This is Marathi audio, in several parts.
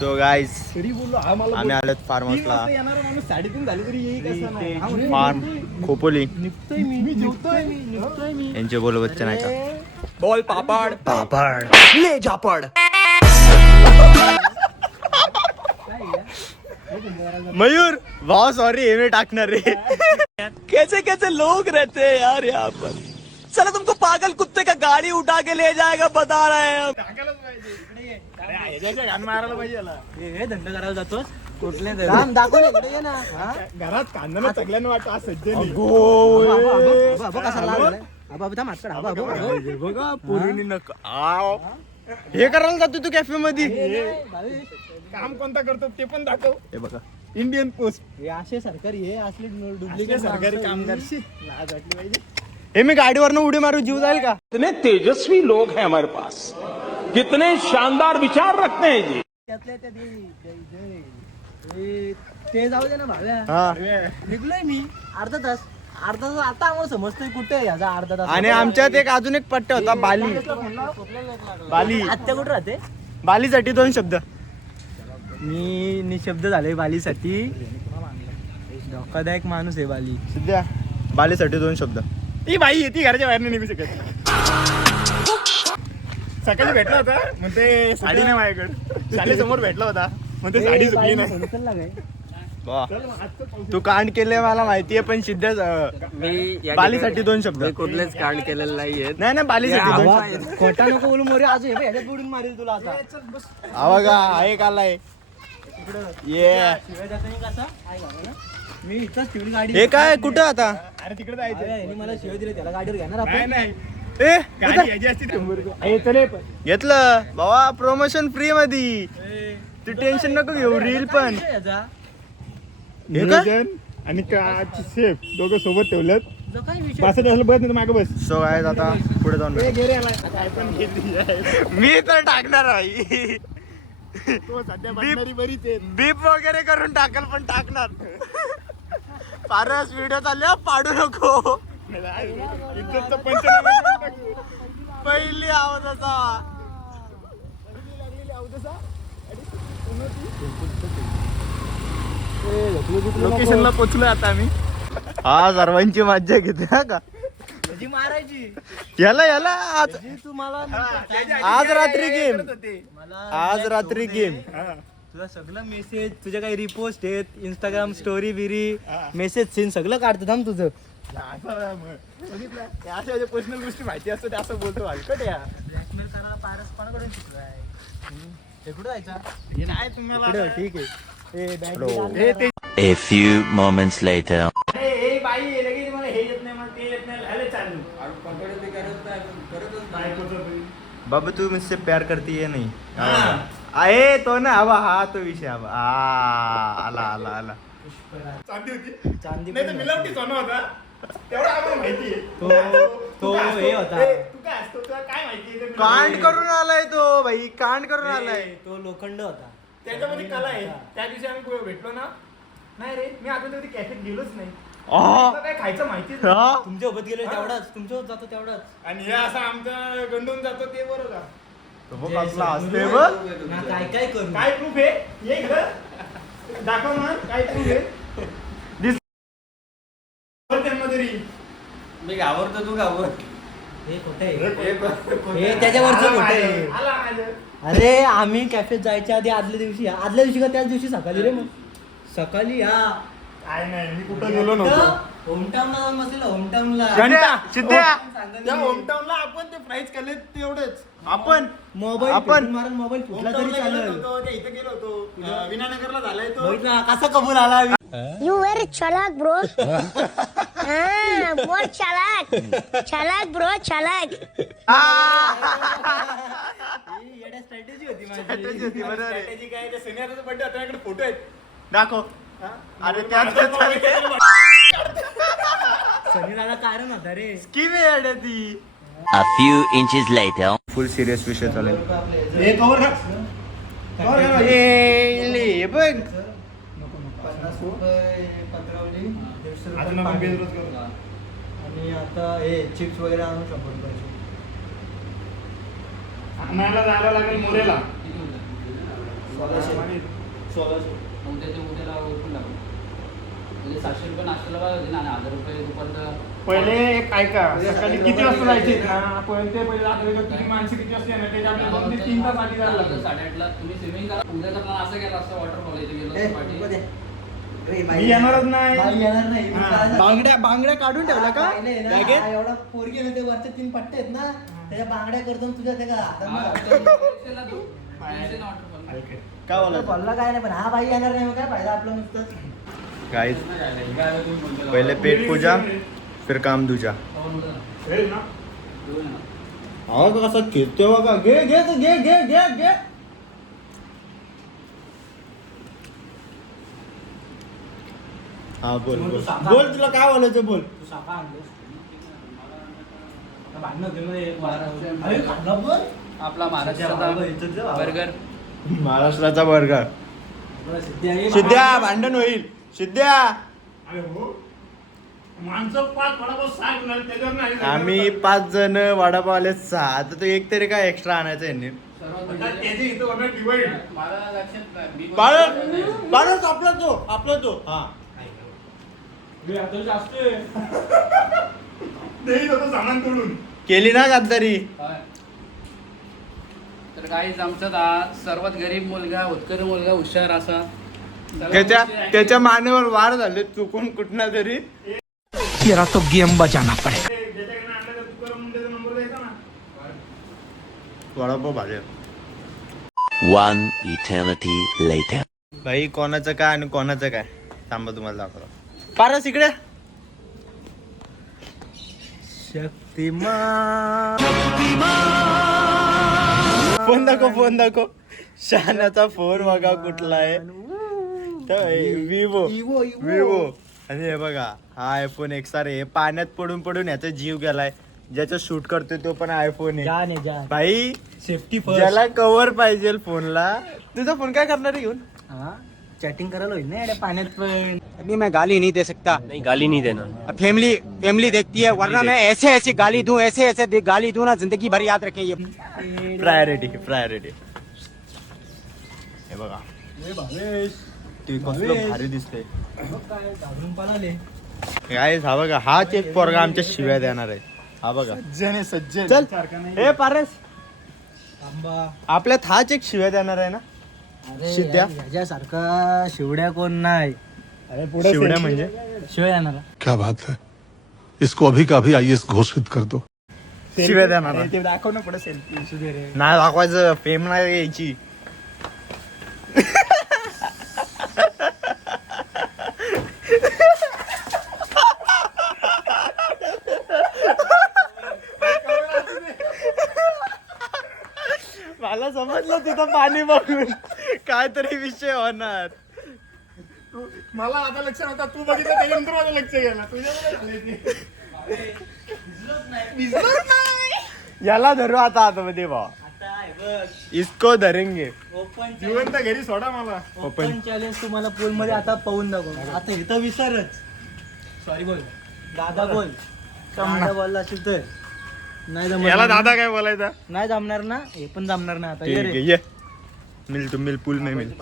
सो गाईज तरी बोललो हा मला आम्ही आलोत फार्म हाऊसला. येणार माणूस 3:30 झाली तरी येईल कसं नाही. फार्म खोपोली निघतोय मी निघतोय मी यांचे बोल बच्चन आहे का. बोल पापड पापड ले जापड. मयूर भाव सॉरी हे मी टाकणार रे. कैसे कैसे लोग रहते हैं यार यहाँ पर. चला तुमको पागल कुत्ते का गाड़ी उठा के ले जाएगा बता रहे हैं हम. मारायला पाहिजे हे धंद करायला जातोस कुठले घरात कांदा सगळ्यांना वाटतं आज सज्ज बघा पूर्वी हे करायला जातो तू कॅफे मध्ये. काम कोणता करतो ते पण दाखव. हे बघा इंडियन पोस्ट हे असे सरकारी हे असले असले डुप्लिकेट सरकारी कामगारशी लाज वाटली पाहिजे. हे मी गाडीवरनं उडी मारू जीव जाईल का. कितने तेजस्वी लोग हैं हमारे पास, कितने शानदार विचार रखते हैं जी. त्यातल्या त्या ते जाऊ दे ना भाव्या. हा निघलोय मी अर्धा तास आता आम्हाला समजतोय कुठे याचा अर्धा तास. आणि आमच्यात एक अजून एक पट्टा होता बाली. बाली आत्या कुठे राहते. बालीसाठी 2 शब्द. मी निशब्द झालोय बालीसाठी. धोकादायक माणूस आहे बाली. सध्या बालीसाठी 2 शब्द. ती बाई ती घराच्या बाहेर नाही निघू शकत. सकाळी भेटला होता म्हणते साडी नाही माझ्याकडे. शाळेसमोर भेटला होता म्हणते साडी चुकली नाही. वा. तू कांड केले मला माहितीये पण सिद्ध्या बालीसाठी 2 शब्द. कुठलेच कांड केलेलं नाहीये. नाही नाही बालीसाठी 2 शब्द. खोटा नको बोलू मोरे. आज ह्याच्यात बुडून मारेल तुला आता. हा बघा हा एक आलाय. ये मी इथंच ठेवली गाडी. हे काय कुठं आता. अरे तिकडे जायचं. यांनी मला शिवाय दिले त्याला गाडीवर घेणार नाही आपण. नाही ए गाडी याची असती 100 रुपये. चले पण घेतलं बाबा प्रमोशन फ्री मध्ये. तू टेन्शन नको घेऊ. रील पण याचा हे काय. नियोजन आणि सेफ दोघं सोबत ठेवलं. जो काही विषय बसत असलं बस नाही मागे बस. सो काय आता पुढे जाऊन भेटू. गेले काय पण घेतली. मी तर टाकणार भाई. तो सध्या बसणारी बरीच आहे. बीप वगैरे करून टाकल पण टाकणार. फारच व्हिडिओ चालले पाडू नको. इज्जतचा पंचनामा करून टाकू. पहिली आवाजाचा. लोकेशनला पोहोचलो आता आम्ही. हा सर्वांची मज्जा घेते हा का. जी मारायची याला याला आज तुम्हाला आज रात्री गेम. मला आज रात्री गेम. तुझा सगळं मेसेज तुझ्या काही रिपोस्ट आहेत इंस्टाग्राम स्टोरी बिरी मेसेज सीन सगळं काढतो थांब तुझं. बघितलं अशा पर्सनल गोष्टी माहिती असतं ते असं बोलतो हलकट या. ब्लॅकमेल करायला पारस कोणाकडून शिकलाय. हे कुठं जायचा. हे नाही तुम्हाला पुढे ठीक आहे. ए बॅग हे ते A few moments later. हे बाई हे लगेच मला हे येत नाही मला ते येत नाही झालं चालू. बाबा तू मुझसे प्यार करती है नहीं. आहे तो ना हवा हा तो विषय हवा. आला आला आला. चांदी होती चांदी नाही तर मिलावटी सोनं होता. तेवढं आम्हाला माहिती आहे. तो हे होता. तू काय असतो तुला काय माहिती आहे. कांड करून आलाय तो भाई. कांड करून आलाय. तो लोखंड होता. त्याच्यामध्ये कला आहे. त्या दिवशी आम्ही कुठे भेटलो ना. नाही रे मी आता कधी कॅफेत गेलोच नाही. आ. मला काय खायचं माहितीच हा? तुमच्या सोबत गेलो तेवढाच तुमच्यासोबत जातो तेवढाच. आणि हे असं आमचं गंडून जातो ते बरं का. तो बघ आपला हसतोय बघ. ना काय काय करू. काय प्रूफ आहे ये इकडं दाखव ना काय प्रूफ आहे. त्यांना तरी मी घाबरतो तू घाबर. हे खोटं आहे. हे त्याच्यावरचं खोटं आहे. आला माझं. अरे आम्ही कॅफेत जायच्या आधी आदल्या दिवशी का त्याच दिवशी सकाळी रे. मग सकाळी या काय नाही मी कुठं गेलो नव्हतो. होमटाऊनला जाऊन बसलेला होमटाऊनला. घंटा सिद्ध्या त्या होमटाऊनला आपण ते प्राइस केले तेवढेच. आपण मोबाईल आपण- मारून मोबाईल फुटला तरी होमटाऊनला गेलो चालेल. नव्हतो, त्या इथं गेलो होतो. विनानगरला झालाय तो. बघितलं ना, कसा कबूल आला. You very chalak, bro. बहुत चालाक. चालाक, bro, चालाक. स्ट्रॅटेजी होती माझी. Strategy होती, बरोबर आहे. Strategy काय ते सिनियरचा बर्थडे आता माझ्याकडे फोटो आहेत. दाखव. अरे त्यात सनी दादा कारण होता रे. स्कीम आहे अडे ती. A few inches later. Full serious विषय चालेल. हे कवर खा. कवर खा. हे बघ 50 रुपये पत्रावली 150 अजून रुपये आपण पाणी. बेजरोज करू. आणि आता हे चिप्स वगैरे आणून 100 रुपयाचे. आणायला जायला लागेल मोरेला. उद्याला ओळखून टाकू म्हणजे 700 रुपये नाश्त्याला पाहिजे आणि 1000 रुपये दुपारचं. पहिले एक ऐका सकाळी किती वाजता जायचे ना पहिले दाखवले किती माणसं किती वाजता येणार त्याच्या आपल्याला 2-3 तास आधी जायला लागतं. 8:30ला तुम्ही स्विमिंग करा. उद्याचा प्लॅन असं केला असतं वॉटरफॉल इथे गेलो पाठी. मी येणारच नाही. बांगड्या काढून ठेवला का एवढा पोरगी ना ते वरच्या 3 पट्टे आहेत ना त्याच्या बांगड्या करतो तुझ्या ते का काय बोला बोलला काय नाही पण हा बाई येणार नाही मग काय फायदा आपलं नुसतं. गाइस पहले पेट पूजा फिर काम दूजा. आवाज कसा खेळतोय बघा. घे घे तू घे घे घे घे. हा बोल बोल बोल तुला काय बोलायचं बोल. तू साखा आणलोस भांडण आपला महाराष्ट्राचा बर्गर. महाराष्ट्राचा बर्गर. सिद्ध्या भांडण होईल. सिद्ध्या अरे हो माणसं 5 वडापाव 6 घेऊन आले त्याच्यावर नाही. आम्ही 5 जण वडापाव आले 6. आता तो एक तरी काय एक्स्ट्रा आणायचं यांनी. आता त्याचे इथं होणार डिवाइड. मला लक्षात नाही. मी बाळच आपला तो हा जास्त देईल होतं सामान तोडून. केली ना गद्दारी. तर काहीच आमचा सर्वात गरीब मुलगा होतकरी मुलगा हुशार असा त्याच्या मानेवर वार झाले चुकून कुठना तरी. तेरा तो गेम बजाना पडेगा. ज्याच्याकडे आणलं तर तू करून त्याचा नंबर द्यायचा ना. वडापाव भाजी. One eternity later. भाई कोणाचं काय आणि कोणाचं काय थांबा तुम्हाला दाखवलं. पारस इकडे. शक्तिमान फोन दाखव. शहाण्याचा फोन बघा कुठला आहे. विवो. आणि हे बघा हा आयफोन XR आहे. पाण्यात पडून पडून याचा जीव गेलाय. ज्याचा शूट करतोय तो पण आयफोन आहे. भाई सेफ्टी ज्याला कव्हर पाहिजे फोनला. तुझा फोन काय करणार आहे घेऊन. चॅटिंग करायला होईल ना पाण्यात पण. अभी मैं गाली नहीं दे सकता. नहीं गाली नहीं देना. फैमिली देखती है वरना मैं ऐसे गाली दूं ऐसे गाली दूं ना जिंदगी भर याद रखें ये. प्रायोरिटी. हे बघा ते कसलं भारी दिसते. काय हा बघा हाच एक पोरगा आमच्या शिव्या देणार आहे. हा बघा सज्जन चल. हे पारस आपल्यात हाच एक शिव्या देणार आहे ना. शिद्ध्या ह्याच्यासारखा शिवड्या कोण नाही. शिवड्या म्हणजे शिवाय येणार क्या बात है, इसको अभी का अभी IAS घोषित कर दो. शिव्या देणार ते दाखव ना पुढे सेल्फी. नाही दाखवायचं. फेम नाही यायची. मला समजलं तिथं पाणी बघून काहीतरी विषय होणार. मला आता लक्ष नव्हता. तू बघितलं त्याच्यानंतर माझं लक्ष गेलं. तुझ्याकडे याला धरू आता आतमध्ये भाऊ. इसको धरेंगे. जिवंत घरी सोडा मला. ओपन चॅलेंज तुम्हाला पूल मध्ये आता पाहून दाखव. आता इथं विसरच. सॉरी बोल दादा बोल. दादा बोलला असेल तर नाही याला जमणार. दादा काय बोलायचा. नाही जमणार ना. हे पण जमणार ना आता. ये ठीक रे. आहे ये. मिल पूल में मिल.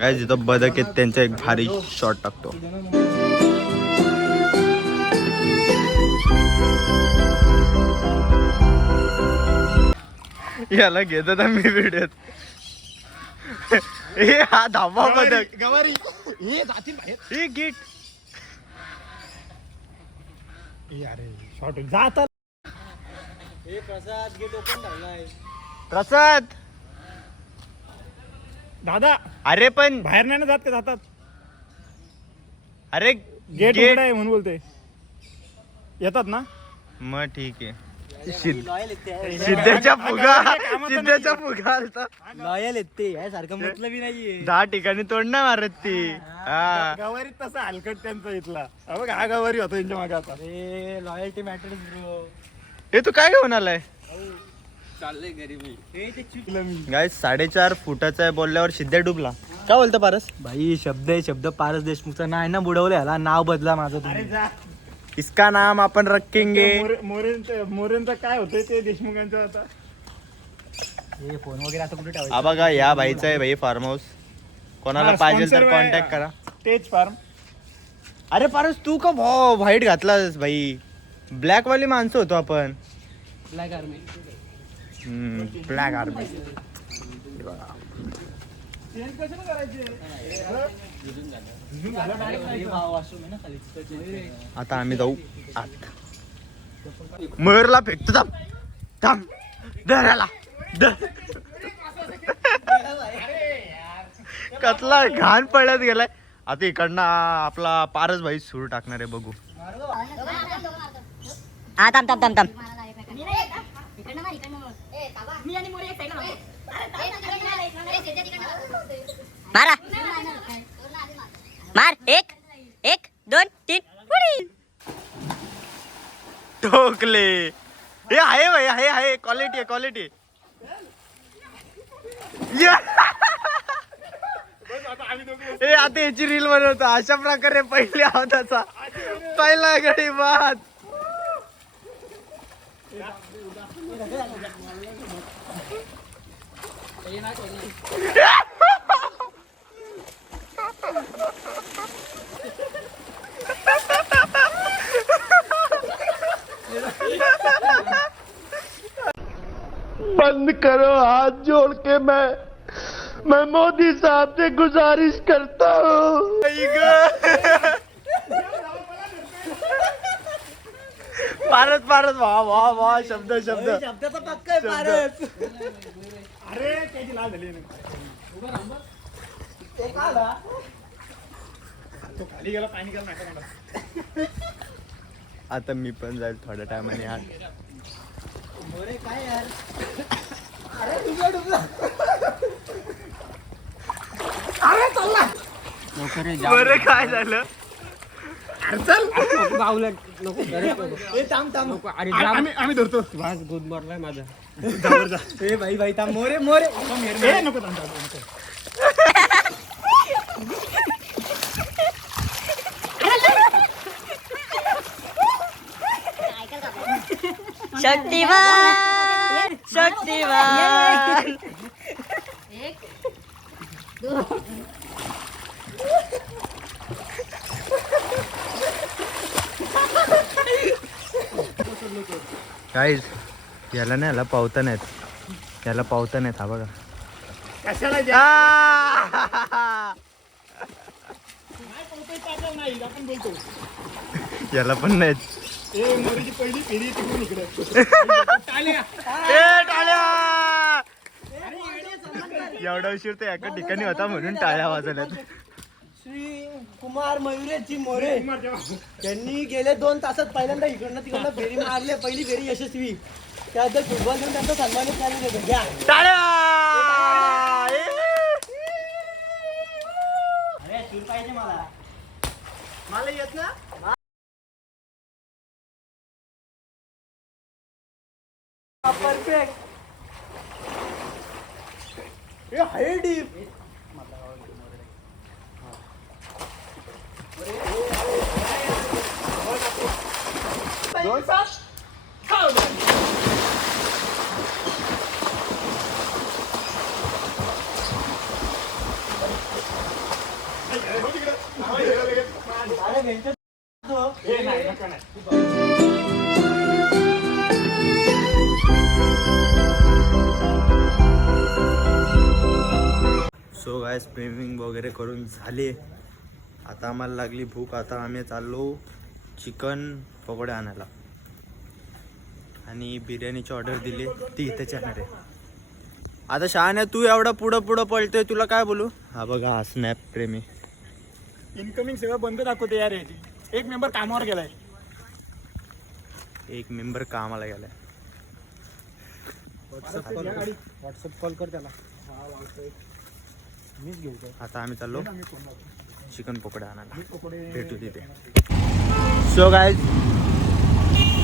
गाइस जिथं बदक आहेत त्यांचा एक भारी शॉट टाकतो. याला घेत होता मी व्हिडिओत. हे हा धाबा बदक गवारी हे जातील बाहेर. हे गेट अरे शॉर्ट जात. हे प्रसाद गेट ओपन ठेवलाय. प्रसाद दादा अरे पण बाहेर नाही ना जात का जातात. अरे गेट उघडा आहे म्हणून बोलते. येतात ना. मग ठीक आहे. लॉयल येते. सिद्ध्याच्या फुगा आलता. लॉयल येते. यासारखं म्हटलं बी नाहीये. 10 ठिकाणी तोंड नाही मारत ती. हा गवारीत तसा हलकट त्यांचा इथला. बघ हा गवारी होता त्यांच्या मागे आता. अरे लॉयल्टी मॅटर्स ब्रो. हे तू काय घेऊन आलाय. चाललंय घरी मी. हे ते चुक. गाइस 4.5 फुटाचा आहे बोलल्यावर सिद्ध्या डुबला. काय बोलतो पारस. भाई शब्द आहे शब्द. पारस देशमुखचा नाही ना बुडवलं. याला नाव बदला माझं अरे तुम्ही. जा. इसका नाम आपण रखेंगे. मोरेंचं काय होतंय ते देशमुखांचं आता. हे फोन वगैरे आता कुठे ठेवायचं? हा बघा या भाईचा आहे भाई फार्म हाऊस. कोणाला पाहिजे तर कॉन्टॅक्ट करा. तेच फार्म. अरे पारस तू का व्हाईट घातलास भाई? ब्लॅक वाली माणसं होतो आपण. Black army. Black army. आता आम्ही जाऊ आत. मयूरला फेकतो. थांब थांब धराला कसला घाण पडत गेलाय. आता इकडनं आपला पारस भाई सूर टाकणार आहे बघू. हा थांब थांब थांब थांब. मारा मार. 1 1 2 3 उडी. ठोकले. हे आहे भाई आहे क्वालिटी आहे क्वालिटी. हे आता याची रील बनवतो अशा प्रकारे पहिले आवाजाचा पहिला गडी बाद. बंद करो हाथ जोड़ के मैं मोदी साहब से गुजारिश करता हूँ. पारस पारस वा वा वा शब्द शब्द. शब्दाचा पक्का आहे भारत. अरे त्याची लाल झाली नाही. ते का आला? तो खाली गेला पाणी गेला नाही का मला. आता मी पण जाईल थोड्या टायमाने आत. मोरे काय यार? अरे तुझ्या डुबला. अरे चालला. बरं काय झालं? ए थांब थांब. आम्ही धरतो. ए भाई थांब. मोरे मोरे. ए नको थांब नको. शक्तिमान शक्तिमान. गाईज याला नाही याला पावता नाहीत. याला पावता नाहीत. हा बघा कशाला द्या? नाही आपण बोलतो. याला पण नाहीत. ए मोरीची पहिली फेरी तिकडून इकडे. टाळ्या. ए टाळ्या. एवढा उशीर तर एका ठिकाणी होता म्हणून टाळ्या वाजवल्यात. श्री कुमार मयुरेची मोरे त्यांनी गेले 2 तासात पहिल्यांदा इकडनं तिकडनं फेरी मारली. पहिली फेरी यशस्वी. त्याबद्दल फुटबॉल घेऊन त्यांचा सन्मानित झाले होते. घ्या टाळ्या. अरे सूर पाहिजे मला. मला येत ना. परफेक्ट. हे हाय डीप. अरे भेटतो. ए नाही नका नाही. सो गाय स्विमिंग वगैरे करून झाले. आता आम्हाला लागली भूक. आता आम्ही चाललो चिकन पकोडे आणायला आणि बिर्याणीची ऑर्डर दिली ती इथेच येणार आहे. आता शहाण्या तू एवढा पुढं पुढं पळतोय तुला काय बोलू. हा बघा हा स्नॅप प्रेमी. इनकमिंग सेवा बंद दाखवते यार याची. एक मेंबर कामावर गेलाय. एक मेंबर कामाला गेलाय. व्हॉट्सअप कॉल कर त्याला. मीच घेऊ का? आता आम्ही चाललो चिकन पकोडे आणायला. भेटू तिथे. सो गाय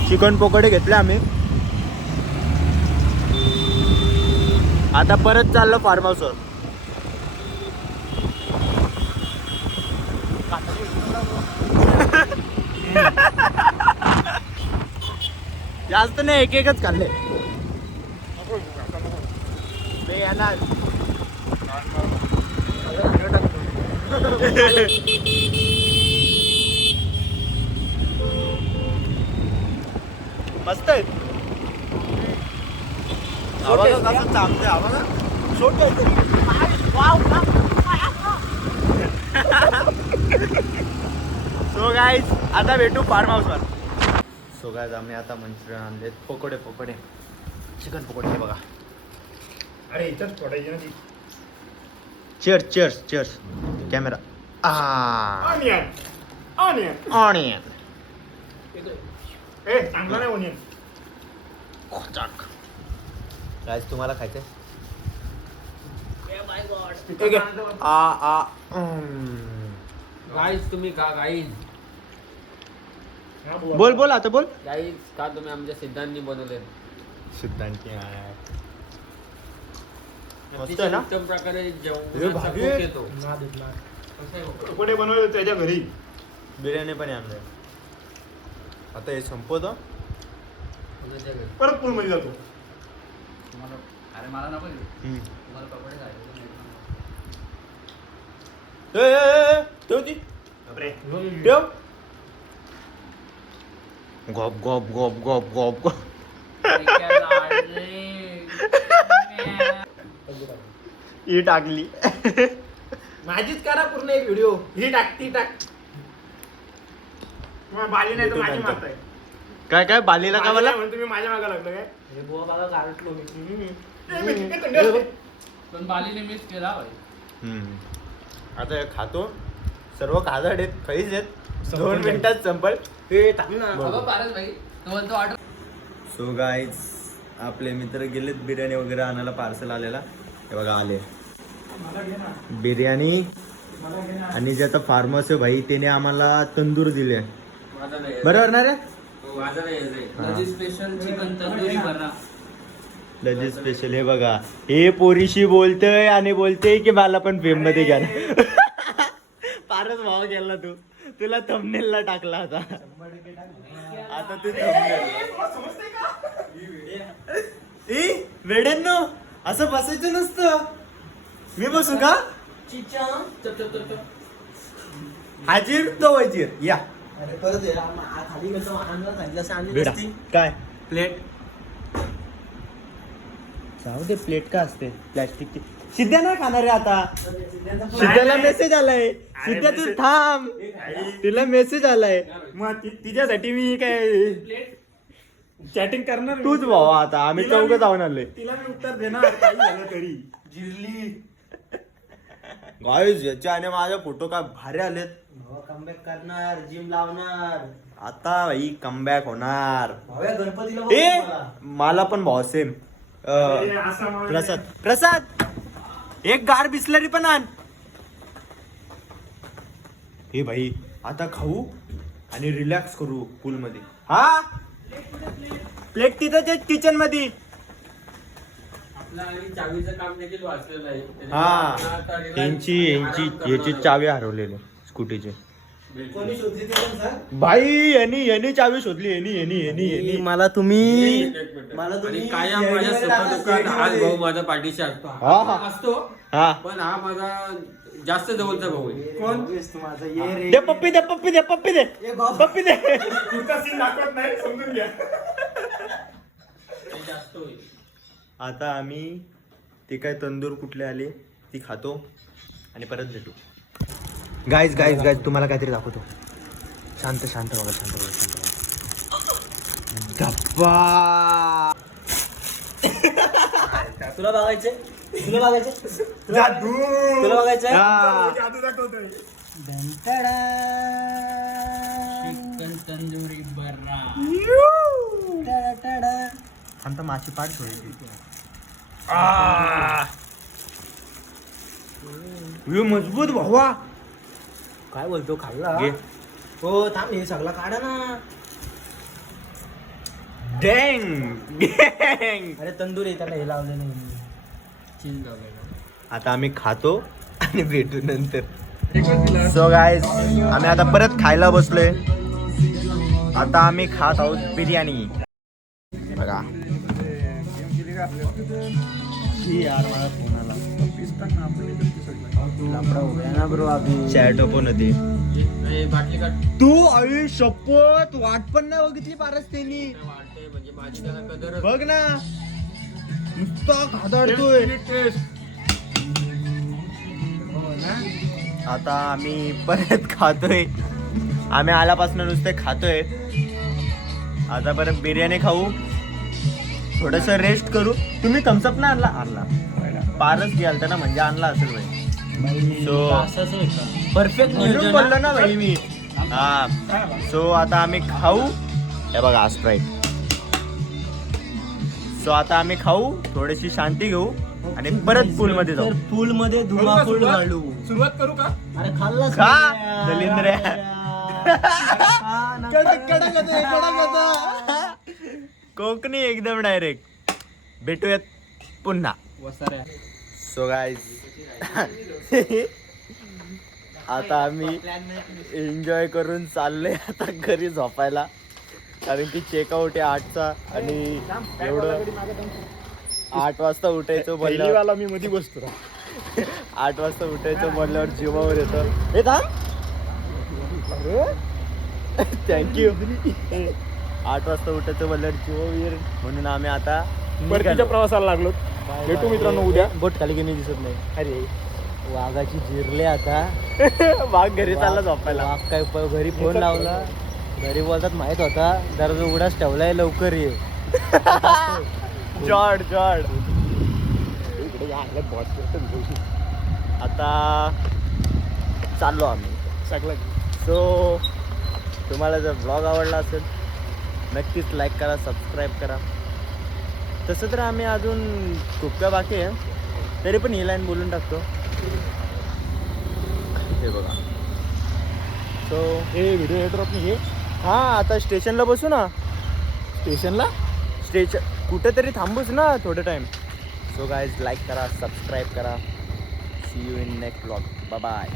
चिकन पकोडे घेतले आम्ही. आता परत चाललो फार्म हाऊसवर. जास्त नाही एक एकच खाल्ले. येणार. मस्त आहे. आवाज कसं चांगलं आवाज छोट सो गाईज आता भेटू फार्म हाऊसवर. सो गाईज आम्ही आता मंचुरियन आणलेत. पकोडे चिकन पकोडे हे बघा. अरे इथंच पडायची ना ती. Chairs camera. ऑनियन ऑनियन ए चांगला नाही ऑनियन. गाईज तुम्हाला खायचंय? गाईज तुम्ही का गाईज बोल आता बोल. गाईज का तुम्ही आमच्या सिद्धांनी बनवले सिद्धांत मस्त आहे ना. उत्तम प्रकारे हे जेवणाचा भारी cook आहे. येतो. पकोडे बनवले त्याच्या घरी. बिर्याणी पण आणलंय. आता हे संपवतो. कोणाच्या घरी? परत पूल मध्ये जातो. अरे मला नको तुम्हाला पकोडे खायचे. ठेव ती. बापरे. ठेव. गॉप ही टाकली. माझीच करा पूर्ण एक व्हिडिओ. ही टाक ती टाक. मग बाली नाही तर माझी मारताय. काय बालीला का मला तुम्ही माझ्या मागा लागलं काय. पण बालीने मिस केला भाई. आता हे खातो. सर्व खाजाड आहेत. काहीच आहेत. 2 मिनिटात संपल. हे टाक ना. अगं पारस भाई तो ऑर्डर. सो गाईज आपले मित्र गेलेत बिर्याणी वगैरे आणायला. पार्सल आलेला हे बघा आले. बिर्याणी आणि ज्याचा फार्मस आहे भाई त्याने आम्हाला तंदूर दिले. बरोबर ना रे. स्पेशल चिकन तंदुरी बना. लजीज स्पेशल. हे बघा हे पोरीशी बोलतय आणि बोलते की मला पण फेम मध्ये घ्या. फारच भाव गेला तू. तुला थंबनेल ला टाकला आता. आता तू वेडेंनो असं बसायचं नसतं. मी बसू का? हाजीर तो वजीर या. अरे परत ये. खाली कसं आणायला सांगितलं असं आणली बेटा नसती. काय प्लेट. जाऊ दे. प्लेट का असते प्लॅस्टिकची. सिद्ध्या नाही खाणार आहे आता. सिद्ध्याला मेसेज आलाय. सिद्ध्या तू थांब. तिला मेसेज आलाय. मग तिच्यासाठी मी काय चॅटिंग करणार. तूच भावा आता. आम्ही चौघ जाऊन आलोय. तिला मी उत्तर देणार काही झालं तरी. जिरली. गाईज याच्या आणि माझे फोटो काय भारी आलेत. कमबॅक करणार. जिम लावणार. आता भाई कमबॅक होणार. भाव्या गणपतीला बघ ए मला. मला पण भाऊ सेम. प्रसाद एक गार बिस्लरी पण आण. हे भाई आता खाऊ आणि रिलॅक्स करू पूल मध्ये. हा प्लेट तिथं किचन मध्ये. चावीचं काम देखील वाचलेलं आहे. हा यांची चावी हरवलेली स्कूटीची. कोणी शोधली ते पण सांग. भाई यांनी चावी शोधली. यांनी मला तुम्ही आणि कायम माझ्या सुखदुःखात हाच भाऊ माझा पाठीशी असतो. हा. असतो हा पण हा माझा जास्त जवळचा भाऊ आहे. कोण माझा ये रे. दे पप्पी दे. पप्पी दे. पुढचा सीन दाखवत नाही समजून घ्या. जास्त होईल. आता आम्ही ते काय तंदूर कुठले आले ती खातो आणि परत भेटू. गाईज तुम्हाला काहीतरी दाखवतो. शांत बघा. धप्पा. तुला बघायचे. जादू. तुला बघायचंय. जादू दाखवतोय. चिकन तंदुरी बर्रा. आता माशी पाठ सोडायची. मजबूत भावा. काय बोलतो खाल्ला. घे. हो थांब हे सगळा काढा ना. गँग. अरे तंदुरी त्याला हे लावले नाही. आता आम्ही खातो आणि भेटू नंतर. सो गाईज आम्ही आता परत खायला बसलोय. आता आम्ही खात आहोत बिर्याणी. बघा यार मला फोन आला लापडा हो गया ना ब्रो अभी चॅट ओपन होती. बाटली काढ. तू आई शपथ वाट पण नाही बघितली पारस त्यांनी. म्हणजे माझी त्याला कदर बघ ना नुसता घादाडतोय. आता आम्ही परत खातोय. आम्ही आल्यापासून नुसते खातोय. आता परत बिर्याणी खाऊ, थोडस रेस्ट करू. तुम्ही थम्सअप ना आणला पारस घ्याल ना म्हणजे आणला असेल भाई. सो परफेक्ट म्हणून बोललो ना भाई मी. हा सो आता आम्ही खाऊ. हे बघा स्प्राईट. सो आता आम्ही खाऊ, थोडीशी शांती घेऊ आणि परत पूल मध्ये जाऊ. पूल मध्ये धुमाकूळ घालू. सुरुवात करू का? अरे खाल्लास खा दलिंद्र. कोकणी एकदम डायरेक्ट. भेटूयात पुन्हा. सो गाईज आता आम्ही एन्जॉय करून चाललोय आता घरी झोपायला, कारण की चेकआउट आहे 8चा आणि एवढं 8 वाजता उठायचं बोलल्यावर मी मध्ये बसतो. 8 वाजता उठायचं बोलल्यावर जीवावर येतं. हे थांब थँक्यू. 8 वाजता उठायचं बोलल्यावर जीवावर येईल म्हणून आम्ही आता परतीच्या प्रवासाला लागलो. भेटू मित्रांनो उद्या. बोट खाली की दिसत नाही. अरे वाघाची जिरले आता. वाघ घरी चालला झोपायला. वाघ काय घरी फोन लावला, घरी बोलतात माहित होता दरवाजा उघडाच ठेवलाय लवकर ये. जॉड आता चाललो आम्ही सगळं. सो तुम्हाला जर ब्लॉग आवडला असेल नक्कीच लाईक करा, सबस्क्राईब करा. तसं तर आम्ही अजून खूप काय बाकी आहे, तरी पण ही लाईन बोलून टाकतो. हे बघा. सो हे व्हिडिओ एड्रॉप नाही हे. हां आता स्टेशनला बसू ना. स्टेशनला कुठेतरी थांबूच ना थोडं टाईम. सो गाईज लाईक करा, सबस्क्राईब करा. See you in next blog. Bye bye.